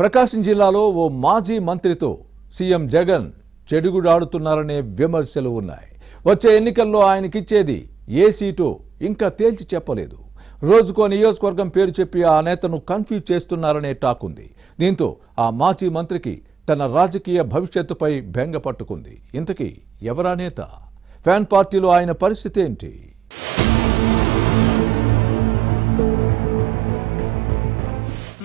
ప్రకాశం జిల్లాలో ఓ మాజీ మంత్రితో సీఎం జగన్ చెడుగుడాడుతున్నారనే విమర్శలు ఉన్నాయి. వచ్చే ఎన్నికల్లో ఆయనకిచ్చేది ఏ సీటో ఇంకా తేల్చి చెప్పలేదు. రోజుకో నియోజకవర్గం పేరు చెప్పి ఆ నేతను కన్ఫ్యూజ్ చేస్తున్నారనే టాక్ ఉంది. దీంతో ఆ మాజీ మంత్రికి తన రాజకీయ భవిష్యత్తుపై బెంగ పట్టుకుంది. ఇంతకీ ఎవరా నేత? ఫ్యాన్ పార్టీలో ఆయన పరిస్థితి ఏంటి?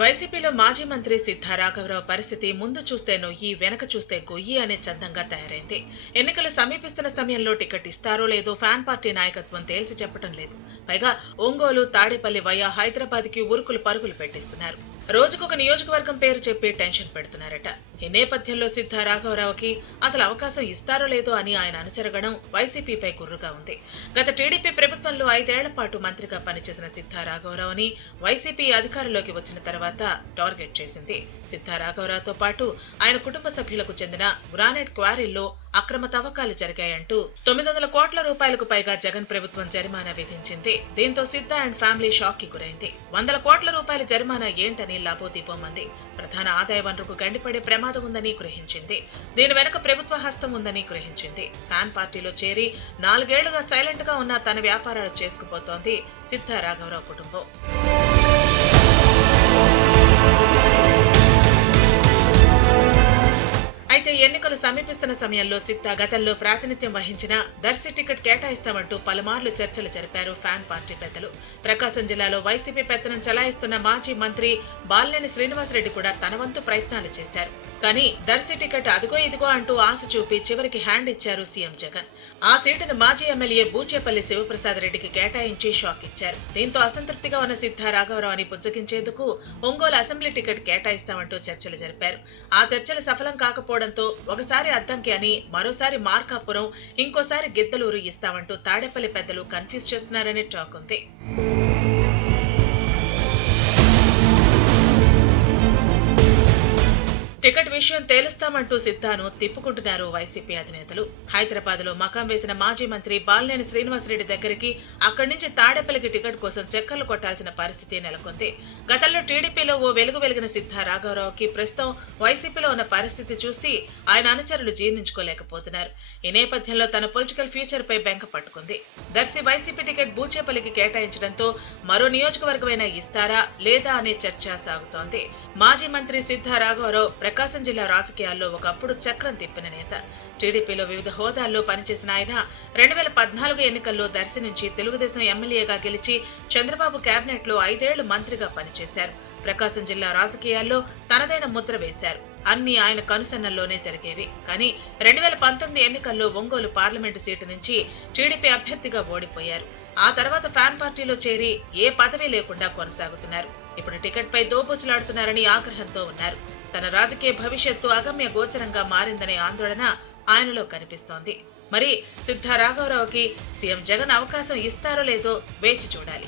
వైసీపీలో మాజీ మంత్రి సిద్ధా రాఘవరావు పరిస్థితి ముందు చూస్తే నొయ్యి వెనక చూస్తే గొయ్యి అనే చందంగా తయారైంది. ఎన్నికలు సమీపిస్తున్న సమయంలో టికెట్ ఇస్తారో లేదో ఫ్యాన్ పార్టీ నాయకత్వం తేల్చి చెప్పడం లేదు. పైగా ఒంగోలు, తాడేపల్లి వయా హైదరాబాద్ కి ఉరుకులు పరుగులు పెట్టిస్తున్నారు. రోజుకొక నియోజకవర్గం పేరు చెప్పి టెన్షన్ పెడుతున్నారట. ఈ నేపథ్యంలో సిద్ధా రాఘవరావుకి అసలు అవకాశం ఇస్తారో లేదో అని ఆయన అనుచరగణం వైసీపీపై గుర్రుగా ఉంది. గత టీడీపీ ప్రభుత్వంలో 5 ఏళ్ల పాటు మంత్రిగా పనిచేసిన సిద్ధా రాఘవరావుని వైసీపీ అధికారంలోకి వచ్చిన తర్వాత టార్గెట్ చేసింది. సిద్ధా రాఘవరావుతో పాటు ఆయన కుటుంబ సభ్యులకు చెందిన గ్రానైట్ క్వారీల్లో అక్రమ తవ్వకాలు జరిగాయంటూ 900 కోట్ల రూపాయలకు పైగా జగన్ ప్రభుత్వం జరిమానా విధించింది. దీంతో సిద్ధా అండ్ ఫ్యామిలీ షాక్ కి గురైంది. 100 కోట్ల రూపాయల జరిమానా ఏంటని లాబోదీపమంది. ప్రధాన ఆదాయ వనరుకు గండిపడే ప్రమాదం ఉందని గ్రహించింది. దీని వెనుక ప్రభుత్వ హస్తం ఉందని గ్రహించింది. ఫ్యాన్ పార్టీలో చేరి 4 ఏళ్లుగా సైలెంట్ గా ఉన్న తన వ్యాపారాలు చేసుకుపోతోంది సిద్ధా రాఘవరావు కుటుంబం. అయితే ఎన్నికలు సమీపిస్తున్న సమయంలో సిద్ధా గతంలో ప్రాతినిధ్యం వహించిన దర్శి టికెట్ కేటాయిస్తామంటూ పలుమార్లు చర్చలు జరిపారు ఫ్యాన్ పార్టీ పెద్దలు. ప్రకాశం జిల్లాలో వైసీపీ పెత్తనం చలాయిస్తున్న మాజీ మంత్రి బాలినేని శ్రీనివాసరెడ్డి కూడా తన వంతు ప్రయత్నాలు చేశారు. కానీ దర్శి టికెట్ అదిగో ఇదిగో అంటూ ఆశ చూపి చివరికి హ్యాండ్ ఇచ్చారు సీఎం జగన్. ఆ సీటును మాజీ ఎమ్మెల్యే బూచేపల్లి శివప్రసాద్ రెడ్డికి కేటాయించి షాక్ ఇచ్చారు. దీంతో అసంతృప్తిగా ఉన్న సిద్ధా రాఘవరావుని బుజ్జగించేందుకు ఒంగోలు అసెంబ్లీ టికెట్ కేటాయిస్తామంటూ చర్చలు జరిపారు. ఆ చర్చలు సఫలం కాకపోవడంతో ఒకసారి అద్దంకి అని, మరోసారి మార్కాపురం, ఇంకోసారి గిద్దలూరు ఇస్తామంటూ తాడేపల్లి పెద్దలు కన్ఫ్యూజ్ చేస్తున్నారనే టాక్ ఉంది. టికెట్ విషయం తేలుస్తామంటూ సిద్ధాను తిప్పుకుంటున్నారు వైసీపీ అధినేతలు. హైదరాబాద్ లో మకాం వేసిన మాజీ మంత్రి బాలినేని శ్రీనివాసరెడ్డి దగ్గరికి, అక్కడి నుంచి తాడేపల్లికి టికెట్ కోసం చక్కర్లు కొట్టాల్సిన పరిస్థితి నెలకొంది. గతంలో టీడీపీలో ఓ వెలిగిన సిద్ధా రాఘవరావుకి ప్రస్తుతం వైసీపీలో ఉన్న పరిస్థితి చూసి ఆయన అనుచరులు జీర్ణించుకోలేకపోతున్నారు. ఈ నేపథ్యంలో తన పొలిటికల్ ఫ్యూచర్ పై బెంక పట్టుకుంది. దర్శి వైసీపీ టికెట్ బూచేపల్లికి కేటాయించడంతో మరో నియోజకవర్గమైనా ఇస్తారా లేదా అనే చర్చ సాగుతోంది. మాజీ మంత్రి సిద్ధా రాఘవరావు ప్రకాశం జిల్లా రాజకీయాల్లో ఒకప్పుడు చక్రం తిప్పిన నేత. టీడీపీలో వివిధ హోదాల్లో పనిచేసిన ఆయన 2014 ఎన్నికల్లో దర్శి నుంచి తెలుగుదేశం ఎమ్మెల్యేగా గెలిచి చంద్రబాబు కేబినెట్ లో 5 ఏళ్లు మంత్రిగా పనిచేశారు. ప్రకాశం జిల్లా రాజకీయాల్లో తనదైన ముద్ర వేశారు. అన్ని ఆయన కనుసన్నల్లోనే జరిగేవి. కానీ 2019 ఎన్నికల్లో ఒంగోలు పార్లమెంటు సీటు నుంచి టీడీపీ అభ్యర్థిగా ఓడిపోయారు. ఆ తర్వాత ఫ్యాన్ పార్టీలో చేరి ఏ పదవి లేకుండా కొనసాగుతున్నారు. ఇప్పుడు టికెట్ పై దోబూచులాడుతున్నారని ఆగ్రహంతో ఉన్నారు. తన రాజకీయ భవిష్యత్తు అగమ్య గోచరంగా మారిందనే ఆందోళన ఆయనలో కనిపిస్తోంది. మరి సిద్ధా రాఘవరావుకి సీఎం జగన్ అవకాశం ఇస్తారో లేదో వేచి చూడాలి.